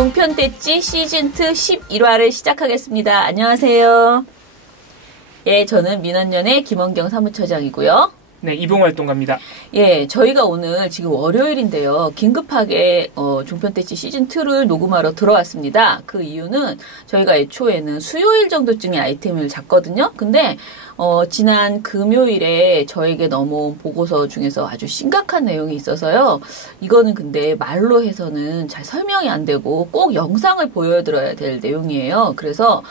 종편대찌 시즌2 11화를 시작하겠습니다. 안녕하세요. 예, 저는 민원연의 김원경 사무처장이고요. 네, 이봉활동가입니다. 예, 저희가 오늘 지금 월요일인데요. 긴급하게 종편대찌 시즌2를 녹음하러 들어왔습니다. 그 이유는 저희가 애초에는 수요일 정도쯤에 아이템을 잡거든요. 근데 지난 금요일에 저에게 넘어온 보고서 중에서 아주 심각한 내용이 있어서요. 이거는 근데 말로 해서는 잘 설명이 안 되고 꼭 영상을 보여드려야 될 내용이에요. 그래서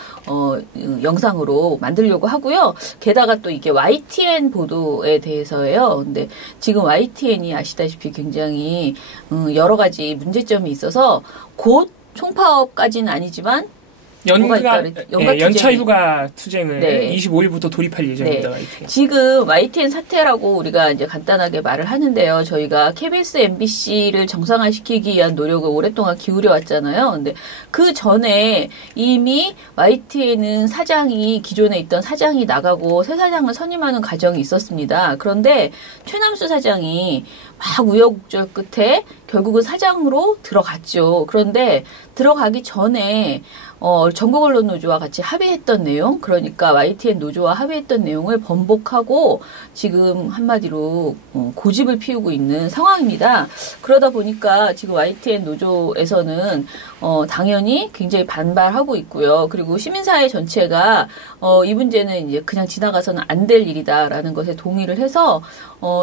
영상으로 만들려고 하고요. 게다가 또 이게 YTN 보도에 대해서예요. 근데 지금 YTN이 아시다시피 굉장히 여러 가지 문제점이 있어서 곧 총파업까지는 아니지만 연차 휴가 투쟁을 네. 25일부터 돌입할 예정입니다. 네. YTN. 지금 YTN 사태라고 우리가 이제 간단하게 말을 하는데요. 저희가 KBS, MBC를 정상화시키기 위한 노력을 오랫동안 기울여 왔잖아요. 근데 그 전에 이미 YTN은 기존에 있던 사장이 나가고 새 사장을 선임하는 과정이 있었습니다. 그런데 최남수 사장이 막 우여곡절 끝에 결국은 사장으로 들어갔죠. 그런데 들어가기 전에 전국언론노조와 같이 합의했던 내용, 그러니까 YTN 노조와 합의했던 내용을 번복하고 지금 한마디로 고집을 피우고 있는 상황입니다. 그러다 보니까 지금 YTN 노조에서는 당연히 굉장히 반발하고 있고요. 그리고 시민사회 전체가 이 문제는 이제 그냥 지나가서는 안 될 일이다라는 것에 동의를 해서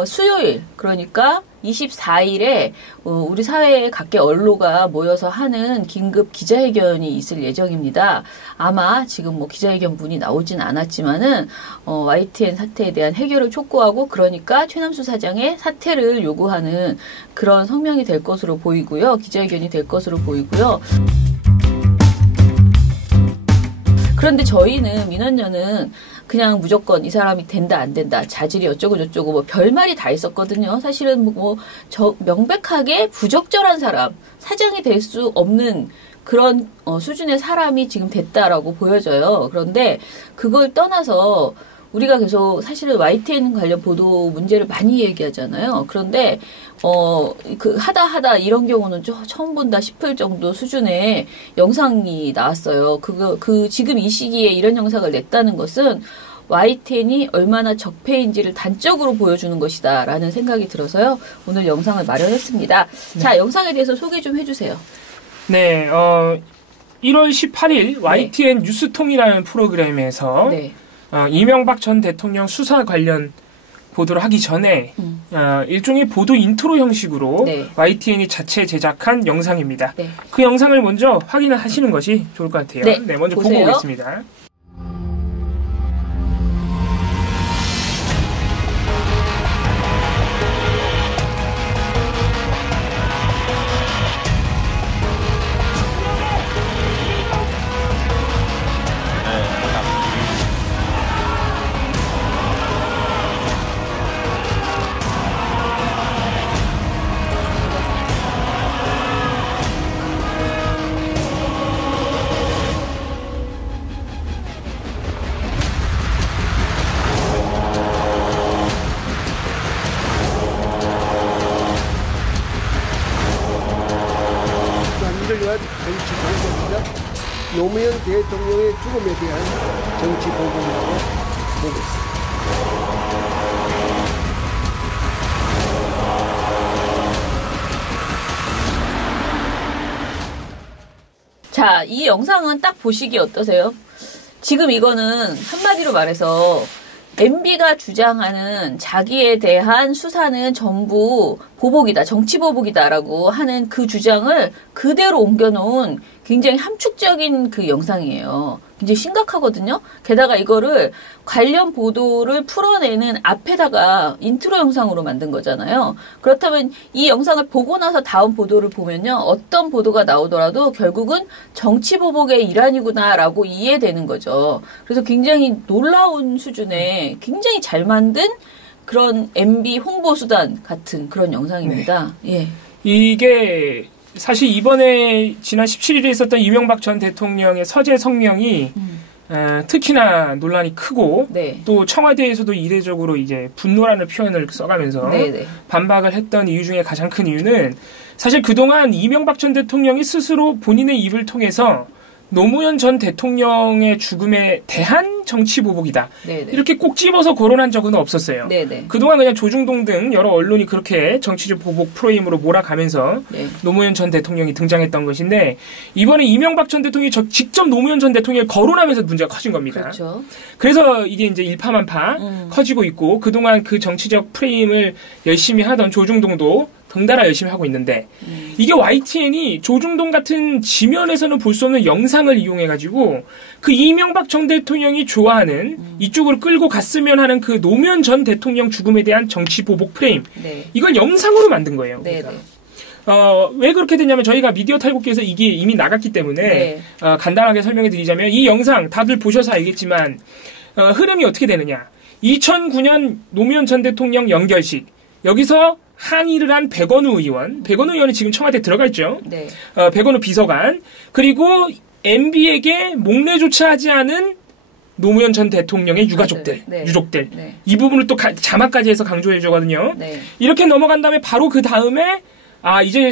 수요일, 그러니까 24일에 우리 사회의 각계 언로가 모여서 하는 긴급 기자회견이 있을 예정입니다. 아마 지금 기자회견 문이 나오진 않았지만은 YTN 사태에 대한 해결을 촉구하고, 그러니까 최남수 사장의 사퇴를 요구하는 그런 성명이 될 것으로 보이고요. 기자회견이 될 것으로 보이고요. 그런데 저희는 민원연은 그냥 무조건 이 사람이 된다 안 된다, 자질이 어쩌고 저쩌고 별말이 다 있었거든요. 사실은 명백하게 부적절한 사람, 사장이 될 수 없는 그런 수준의 사람이 지금 됐다라고 보여져요. 그런데 그걸 떠나서 우리가 계속 사실은 YTN 관련 보도 문제를 많이 얘기하잖아요. 그런데 하다 이런 경우는 처음 본다 싶을 정도 수준의 영상이 나왔어요. 지금 이 시기에 이런 영상을 냈다는 것은 YTN이 얼마나 적폐인지를 단적으로 보여주는 것이다라는 생각이 들어서요. 오늘 영상을 마련했습니다. 네. 자, 영상에 대해서 소개 좀 해주세요. 네, 1월 18일 YTN 뉴스통이라는 프로그램에서 네. 이명박 전 대통령 수사 관련 보도를 하기 전에 일종의 보도 인트로 형식으로 네. YTN이 자체 제작한 영상입니다. 네. 그 영상을 먼저 확인을 하시는 것이 좋을 것 같아요. 네, 먼저 보세요. 보고 오겠습니다. 정치 보복이자 노무현 대통령의 죽음에 대한 정치 보복이라고 보고 있습니다. 자, 이 영상은 딱 보시기 어떠세요? 지금 이거는 한마디로 말해서 MB가 주장하는 자기에 대한 수사는 전부 보복이다, 정치 보복이다라고 하는 그 주장을 그대로 옮겨놓은 굉장히 함축적인 그 영상이에요. 굉장히 심각하거든요. 게다가 이거를 관련 보도를 풀어내는 앞에다가 인트로 영상으로 만든 거잖아요. 그렇다면 이 영상을 보고 나서 다음 보도를 보면요, 어떤 보도가 나오더라도 결국은 정치 보복의 일환이구나라고 이해되는 거죠. 그래서 굉장히 놀라운 수준의 굉장히 잘 만든 그런 MB 홍보수단 같은 그런 영상입니다. 네. 예. 이게 사실 이번에 지난 17일에 있었던 이명박 전 대통령의 서재 성명이 특히나 논란이 크고 네. 또 청와대에서도 이례적으로 이제 분노라는 표현을 써가면서 네네. 반박을 했던 이유 중에 가장 큰 이유는 사실 그동안 이명박 전 대통령이 스스로 본인의 입을 통해서 노무현 전 대통령의 죽음에 대한 정치 보복이다. 네네. 이렇게 꼭 집어서 거론한 적은 없었어요. 네네. 그동안 그냥 조중동 등 여러 언론이 그렇게 정치적 보복 프레임으로 몰아가면서 네. 노무현 전 대통령이 등장했던 것인데 이번에 이명박 전 대통령이 직접 노무현 전 대통령을 거론하면서 문제가 커진 겁니다. 그렇죠. 그래서 이게 이제 일파만파 커지고 있고 그동안 그 정치적 프레임을 열심히 하던 조중동도 덩달아 열심히 하고 있는데 이게 YTN이 조중동 같은 지면에서는 볼 수 없는 영상을 이용해가지고 그 이명박 전 대통령이 좋아하는 이쪽으로 끌고 갔으면 하는 그 노무현 전 대통령 죽음에 대한 정치 보복 프레임 네. 이걸 영상으로 만든 거예요. 그러니까. 왜 그렇게 됐냐면 저희가 미디어 탈곡기에서 이게 이미 나갔기 때문에 네. 간단하게 설명해 드리자면 이 영상 다들 보셔서 알겠지만 흐름이 어떻게 되느냐 2009년 노무현 전 대통령 연결식 여기서 항의를 한 백원우 의원이 지금 청와대에 들어가 있죠. 네. 백원우 비서관 그리고 MB에게 목례조차 하지 않은 노무현 전 대통령의 유가족들, 네. 유족들 네. 이 부분을 또 자막까지 해서 강조해 주거든요. 네. 이렇게 넘어간 다음에 바로 그 다음에 이제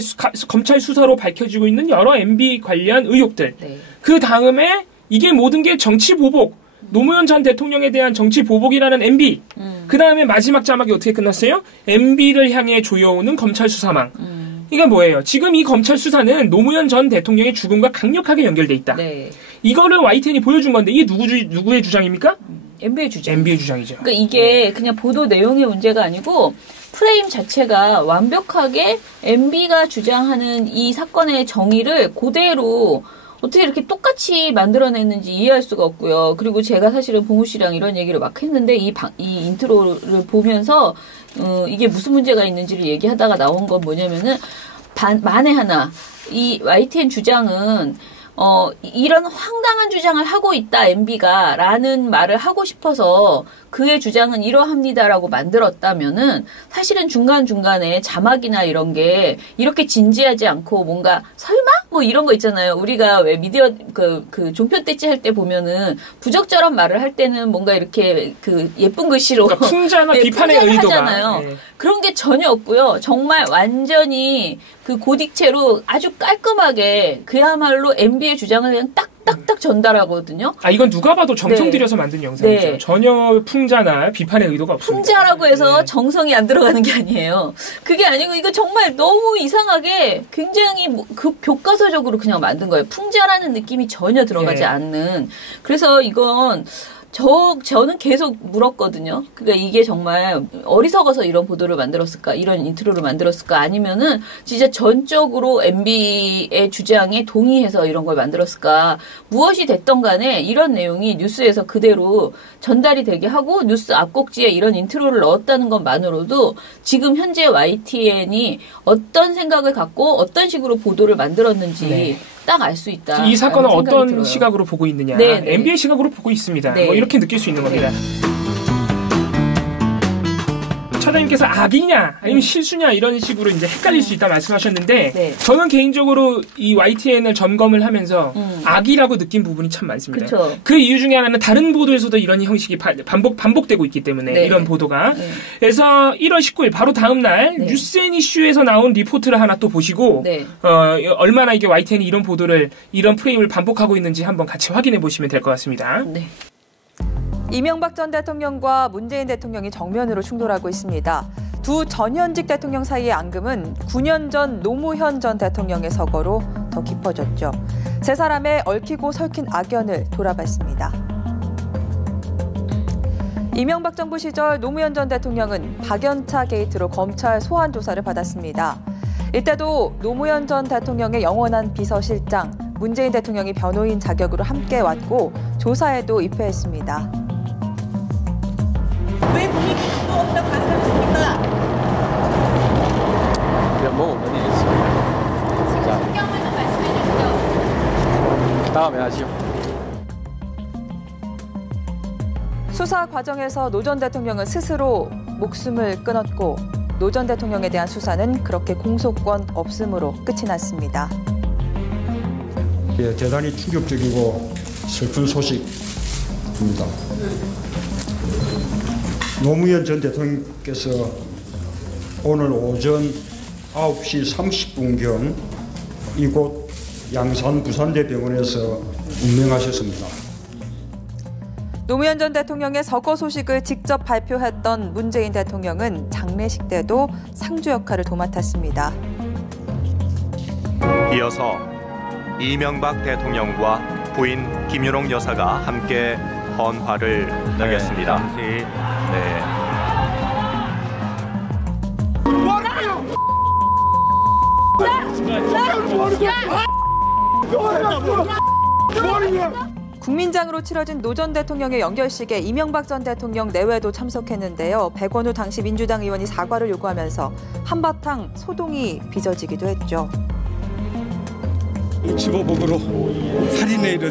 검찰 수사로 밝혀지고 있는 여러 MB 관련 의혹들 네. 그 다음에 이게 모든 게 정치 보복 노무현 전 대통령에 대한 정치 보복이라는 MB. 그 다음에 마지막 자막이 어떻게 끝났어요? MB를 향해 조여오는 검찰 수사망. 이게 뭐예요? 지금 이 검찰 수사는 노무현 전 대통령의 죽음과 강력하게 연결돼 있다. 네. 이거를 YTN이 보여준 건데 이게 누구의 주장입니까? MB의 주장. MB의 주장이죠. 그러니까 이게 그냥 보도 내용의 문제가 아니고 프레임 자체가 완벽하게 MB가 주장하는 이 사건의 정의를 그대로 어떻게 이렇게 똑같이 만들어냈는지 이해할 수가 없고요. 그리고 제가 사실은 봉우 씨랑 이런 얘기를 막 했는데 이 인트로를 보면서 이게 무슨 문제가 있는지를 얘기하다가 나온 건 뭐냐면은 만에 하나 이 YTN 주장은 이런 황당한 주장을 하고 있다, MB가, 라는 말을 하고 싶어서 그의 주장은 이러합니다라고 만들었다면은 사실은 중간중간에 자막이나 이런 게 이렇게 진지하지 않고 뭔가 설마? 뭐 이런 거 있잖아요. 우리가 왜 미디어, 그 종편 떼찌 할 때 보면은 부적절한 말을 할 때는 뭔가 이렇게 그 예쁜 글씨로. 그러니까 풍자나 네, 비판의 의도가. 하잖아요. 네. 그런 게 전혀 없고요. 정말 완전히 그 고딕체로 아주 깔끔하게 그야말로 MB의 주장을 그냥 딱딱딱 전달하거든요. 이건 누가 봐도 정성 들여서 만든 영상이죠. 네. 전혀 풍자나 비판의 의도가 없습니다. 풍자라고 해서 네. 정성이 안 들어가는 게 아니에요. 그게 아니고 이거 정말 너무 이상하게 굉장히 교과서적으로 그냥 만든 거예요. 풍자라는 느낌이 전혀 들어가지 네. 않는. 그래서 이건 저는 계속 물었거든요. 그러니까 이게 정말 어리석어서 이런 보도를 만들었을까, 이런 인트로를 만들었을까, 아니면은 진짜 전적으로 MB의 주장에 동의해서 이런 걸 만들었을까. 무엇이 됐던 간에 이런 내용이 뉴스에서 그대로 전달이 되게 하고 뉴스 앞곡지에 이런 인트로를 넣었다는 것만으로도 지금 현재 YTN이 어떤 생각을 갖고 어떤 식으로 보도를 만들었는지 네. 딱 알 수 있다. 이 사건은 어떤 들어요. 시각으로 보고 있느냐. 네, 네. MB의 시각으로 보고 있습니다. 네. 뭐 이렇게 느낄 수 있는 겁니다. 차장님께서 악이냐 아니면 실수냐 이런 식으로 이제 헷갈릴 수 있다 말씀하셨는데 네. 저는 개인적으로 이 YTN을 점검을 하면서 악이라고 느낀 부분이 참 많습니다. 그쵸. 그 이유 중에 하나는 다른 보도에서도 이런 형식이 반복되고 있기 때문에 네. 이런 보도가 네. 그래서 1월 19일 바로 다음 날 네. 뉴스앤이슈에서 나온 리포트를 하나 또 보시고 네. 얼마나 이게 YTN이 이런 보도를 이런 프레임을 반복하고 있는지 한번 같이 확인해 보시면 될 것 같습니다. 네. 이명박 전 대통령과 문재인 대통령이 정면으로 충돌하고 있습니다. 두 전현직 대통령 사이의 앙금은 9년 전 노무현 전 대통령의 서거로 더 깊어졌죠. 세 사람의 얽히고 설킨 악연을 돌아봤습니다. 이명박 정부 시절 노무현 전 대통령은 박연차 게이트로 검찰 소환 조사를 받았습니다. 이때도 노무현 전 대통령의 영원한 비서실장, 문재인 대통령이 변호인 자격으로 함께 왔고 조사에도 입회했습니다. 왜 분위기 또 없다고 말씀하십니까? 뭐 어디 있습니까? 지금 신경을 좀 말씀해 주시죠. 다음에 하시오. 수사 과정에서 노 전 대통령은 스스로 목숨을 끊었고 노 전 대통령에 대한 수사는 그렇게 공소권 없음으로 끝이 났습니다. 대단히 충격적이고 슬픈 소식 노무현 전 대통령께서 오늘 오전 9시 30분경 이곳 양산 부산대병원에서 운명하셨습니다. 노무현 전 대통령의 서거 소식을 직접 발표했던 문재인 대통령은 장례식 때도 상주 역할을 도맡았습니다. 이어서 이명박 대통령과 부인 김윤옥 여사가 함께 헌화를 하겠습니다. 네. 국민장으로 치러진 노 전 대통령의 연결식에 이명박 전 대통령 내외도 참석했는데요. 백원우 당시 민주당 의원이 사과를 요구하면서 한바탕 소동이 빚어지기도 했죠. 65복으로 살인에 이른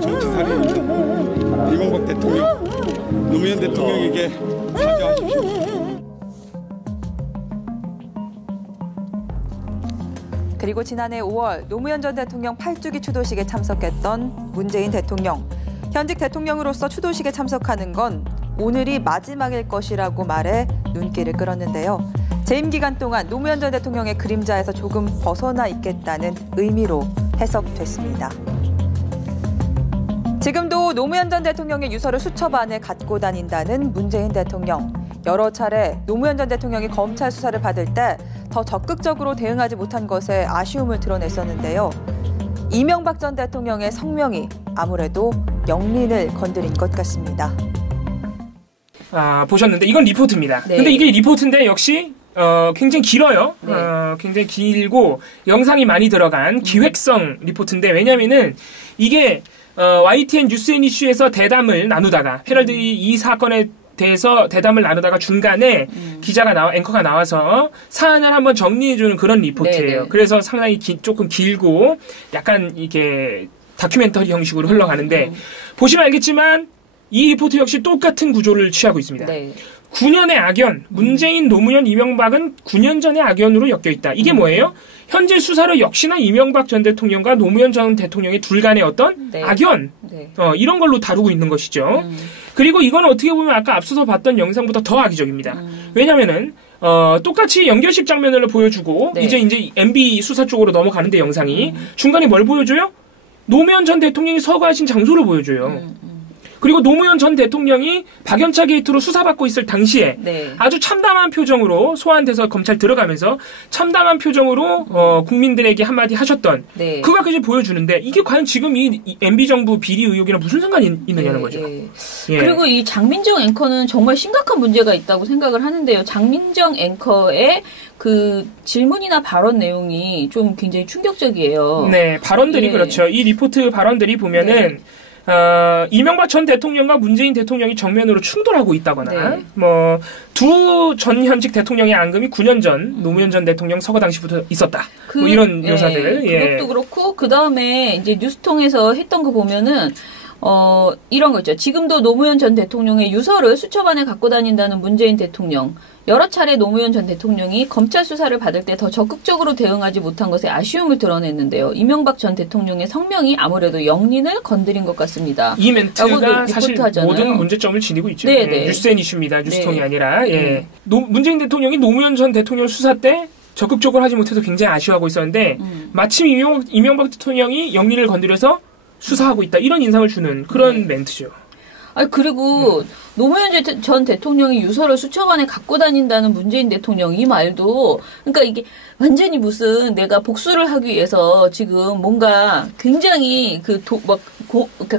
정치 살인입니다. 이명박 대통령, 노무현 대통령에게 사죄하십시오. 그리고 지난해 5월 노무현 전 대통령 8주기 추도식에 참석했던 문재인 대통령. 현직 대통령으로서 추도식에 참석하는 건 오늘이 마지막일 것이라고 말해 눈길을 끌었는데요. 재임 기간 동안 노무현 전 대통령의 그림자에서 조금 벗어나 있겠다는 의미로 해석됐습니다. 지금도 노무현 전 대통령의 유서를 수첩 안에 갖고 다닌다는 문재인 대통령. 여러 차례 노무현 전 대통령이 검찰 수사를 받을 때 더 적극적으로 대응하지 못한 것에 아쉬움을 드러냈었는데요. 이명박 전 대통령의 성명이 아무래도 영린을 건드린 것 같습니다. 보셨는데 이건 리포트입니다. 네. 근데 이게 리포트인데 역시 굉장히 길어요. 네. 굉장히 길고 영상이 많이 들어간 기획성 리포트인데 왜냐면은 이게 YTN 뉴스앤 이슈에서 대담을 나누다가 헤럴드이 이 사건에 대해서 대담을 나누다가 중간에 앵커가 나와서 사안을 한번 정리해주는 그런 리포트예요. 네네. 그래서 상당히 조금 길고 약간 이게 다큐멘터리 형식으로 흘러가는데 보시면 알겠지만 이 리포트 역시 똑같은 구조를 취하고 있습니다. 네. 9년의 악연, 문재인, 노무현, 이명박은 9년 전의 악연으로 엮여있다. 이게 뭐예요? 현재 수사로 역시나 이명박 전 대통령과 노무현 전 대통령의 둘 간의 어떤 네. 악연, 네. 이런 걸로 다루고 있는 것이죠. 그리고 이건 어떻게 보면 아까 앞서서 봤던 영상보다 더 악의적입니다. 왜냐면은 똑같이 연결식 장면을 보여주고 네. 이제 MB 수사 쪽으로 넘어가는데 영상이 중간에 뭘 보여줘요? 노무현 전 대통령이 서거하신 장소를 보여줘요. 그리고 노무현 전 대통령이 박연차 게이트로 수사받고 있을 당시에 네. 아주 참담한 표정으로 소환돼서 검찰 들어가면서 참담한 표정으로 국민들에게 한마디 하셨던 네. 그거까지 보여주는데 이게 과연 지금 이 MB정부 비리 의혹이랑 무슨 상관이 있느냐는 거죠. 예. 그리고 이 장민정 앵커는 정말 심각한 문제가 있다고 생각을 하는데요. 장민정 앵커의 그 질문이나 발언 내용이 좀 굉장히 충격적이에요. 네, 발언들이 예. 그렇죠. 이 리포트 발언들이 보면은 이명박 전 대통령과 문재인 대통령이 정면으로 충돌하고 있다거나, 네. 두 전 현직 대통령의 앙금이 9년 전 노무현 전 대통령 서거 당시부터 있었다. 뭐 이런 묘사들. 그것도 그렇고, 그 다음에 이제 뉴스통에서 했던 거 보면은, 이런 거 있죠. 지금도 노무현 전 대통령의 유서를 수첩 안에 갖고 다닌다는 문재인 대통령. 여러 차례 노무현 전 대통령이 검찰 수사를 받을 때 더 적극적으로 대응하지 못한 것에 아쉬움을 드러냈는데요. 이명박 전 대통령의 성명이 아무래도 영린을 건드린 것 같습니다. 이 멘트가 사실 하잖아요. 모든 문제점을 지니고 있죠. 네네. 뉴스앤 이슈입니다. 뉴스통이 아니라. 문재인 대통령이 노무현 전 대통령 수사 때 적극적으로 하지 못해서 굉장히 아쉬워하고 있었는데 마침 이명박 대통령이 영린을 건드려서 수사하고 있다. 이런 인상을 주는 그런 멘트죠. 그리고 노무현 전 대통령이 유서를 수첩 안에 갖고 다닌다는 문재인 대통령 이 말도 그러니까 이게 완전히 무슨 내가 복수를 하기 위해서 지금 뭔가 굉장히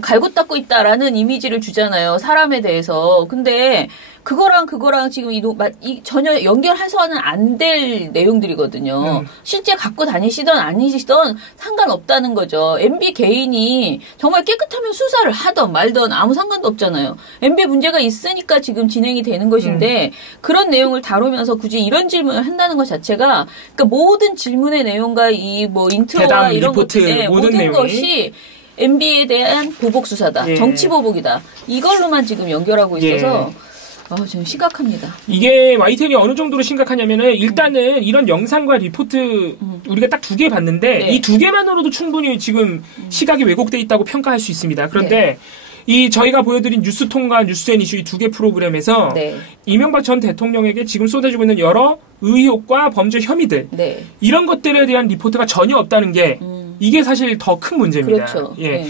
갈고 닦고 있다라는 이미지를 주잖아요. 사람에 대해서. 근데 그거랑 지금 이 전혀 연결해서는 안 될 내용들이거든요. 실제 갖고 다니시던 아니시던 상관없다는 거죠. MB 개인이 정말 깨끗하면 수사를 하던 말던 아무 상관도 없잖아요. MB 문제가 있으니까 지금 진행이 되는 것인데 그런 내용을 다루면서 굳이 이런 질문을 한다는 것 자체가 그러니까 모든 질문의 내용과 이 인트로와 이런 것들 모든 것이 MB에 대한 보복 수사다. 정치 보복이다. 이걸로만 지금 연결하고 있어서 지금 심각합니다. 이게 YTN이 어느 정도로 심각하냐면은 일단은 이런 영상과 리포트 우리가 딱 2개 봤는데 이 2개만으로도 충분히 지금 시각이 왜곡돼 있다고 평가할 수 있습니다. 그런데 이 저희가 보여드린 뉴스통과 뉴스앤 이슈 이 두 개 프로그램에서 네. 이명박 전 대통령에게 지금 쏟아지고 있는 여러 의혹과 범죄 혐의들 네. 이런 것들에 대한 리포트가 전혀 없다는 게 이게 사실 더 큰 문제입니다. 그렇죠. 예. 네.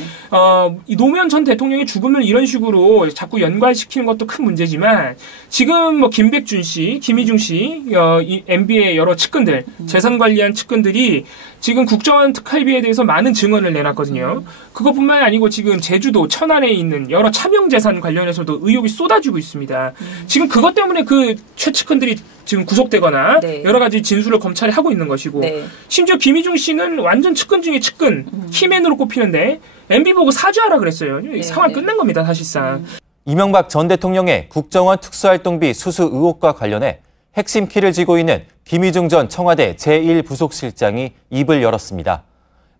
이 노무현 전 대통령의 죽음을 이런 식으로 자꾸 연관시키는 것도 큰 문제지만 지금 뭐 김백준 씨, 김희중 씨, 이 MB의 여러 측근들, 재산 관리한 측근들이 지금 국정원 특활비에 대해서 많은 증언을 내놨거든요. 그것뿐만 아니고 지금 제주도 천안에 있는 여러 차명 재산 관련해서도 의혹이 쏟아지고 있습니다. 지금 그것 때문에 그 최측근들이 지금 구속되거나 네. 여러 가지 진술을 검찰이 하고 있는 것이고 네. 심지어 김희중 씨는 완전 측근 중에 측근, 키맨으로 꼽히는데 MB 보고 사죄하라 그랬어요. 네. 상황 끝난 겁니다, 사실상. 이명박 전 대통령의 국정원 특수활동비 수수 의혹과 관련해 핵심 키를 쥐고 있는 김희중 전 청와대 제1부속실장이 입을 열었습니다.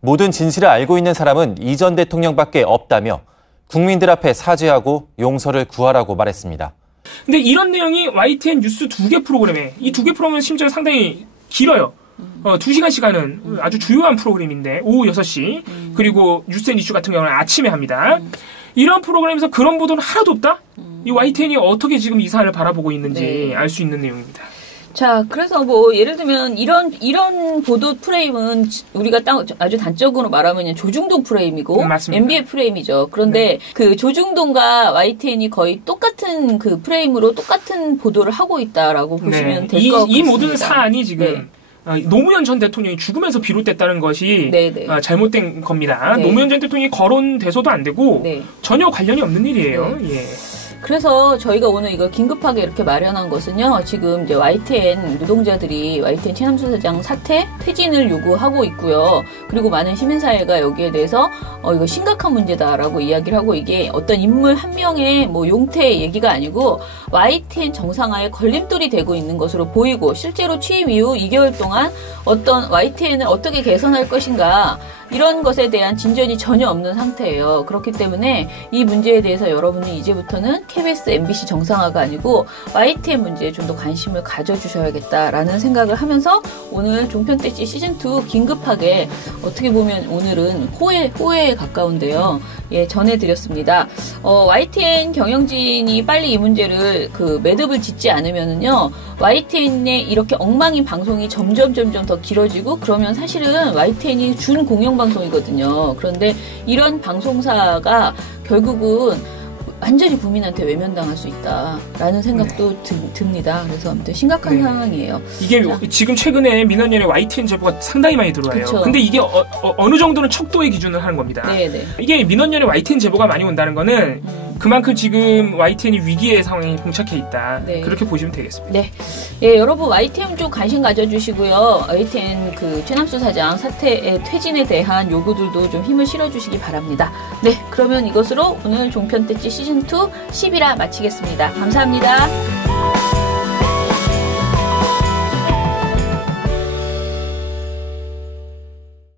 모든 진실을 알고 있는 사람은 이 전 대통령밖에 없다며 국민들 앞에 사죄하고 용서를 구하라고 말했습니다. 근데 이런 내용이 YTN 뉴스 두 개 프로그램에, 이 두 개 프로그램은 심지어 상당히 길어요. 2시간씩 하는 아주 주요한 프로그램인데, 오후 6시, 그리고 뉴스앤 이슈 같은 경우는 아침에 합니다. 이런 프로그램에서 그런 보도는 하나도 없다? 이 YTN이 어떻게 지금 이 사안을 바라보고 있는지 알 수 있는 내용입니다. 자, 그래서 뭐 예를 들면 이런 보도 프레임은 우리가 아주 단적으로 말하면 조중동 프레임이고 MB의 프레임이죠. 그런데 그 조중동과 YTN이 거의 똑같은 그 프레임으로 똑같은 보도를 하고 있다라고 보시면 될 것 같습니다. 이 모든 사안이 지금 노무현 전 대통령이 죽으면서 비롯됐다는 것이 잘못된 겁니다. 노무현 전 대통령이 거론돼서도 안 되고 전혀 관련이 없는 일이에요. 예. 그래서 저희가 오늘 이거 긴급하게 이렇게 마련한 것은요. 지금 이제 YTN 노동자들이 YTN 최남수 사장 사퇴, 퇴진을 요구하고 있고요. 그리고 많은 시민사회가 여기에 대해서 이거 심각한 문제다라고 이야기를 하고 이게 어떤 인물 한 명의 뭐 용태 얘기가 아니고 YTN 정상화에 걸림돌이 되고 있는 것으로 보이고 실제로 취임 이후 2개월 동안 어떤 YTN을 어떻게 개선할 것인가 이런 것에 대한 진전이 전혀 없는 상태예요. 그렇기 때문에 이 문제에 대해서 여러분이 이제부터는 KBS, MBC 정상화가 아니고 YTN 문제에 좀 더 관심을 가져주셔야겠다라는 생각을 하면서 오늘 종편대지 시즌2 긴급하게 어떻게 보면 오늘은 호해에 가까운데요. 예, 전해드렸습니다. YTN 경영진이 빨리 이 문제를 매듭을 짓지 않으면은요, YTN의 이렇게 엉망인 방송이 점점 더 길어지고 그러면 사실은 YTN이 준 공영방송이거든요. 그런데 이런 방송사가 결국은 완전히 국민한테 외면당할 수 있다라는 생각도 듭니다. 그래서 아무튼 심각한 상황이에요. 이게 지금 최근에 민원연의 YTN 제보가 상당히 많이 들어와요. 그쵸. 근데 이게 어느 정도는 척도의 기준을 하는 겁니다. 네네. 이게 민원연의 YTN 제보가 많이 온다는 거는 그만큼 지금 YTN이 위기의 상황에 봉착해 있다. 네. 그렇게 보시면 되겠습니다. 네. 예, 여러분 YTN 좀 관심 가져주시고요. YTN 최남수 사장 사퇴의 퇴진에 대한 요구들도 좀 힘을 실어주시기 바랍니다. 네, 그러면 이것으로 오늘 종편대지 시즌2 10이라 마치겠습니다. 감사합니다.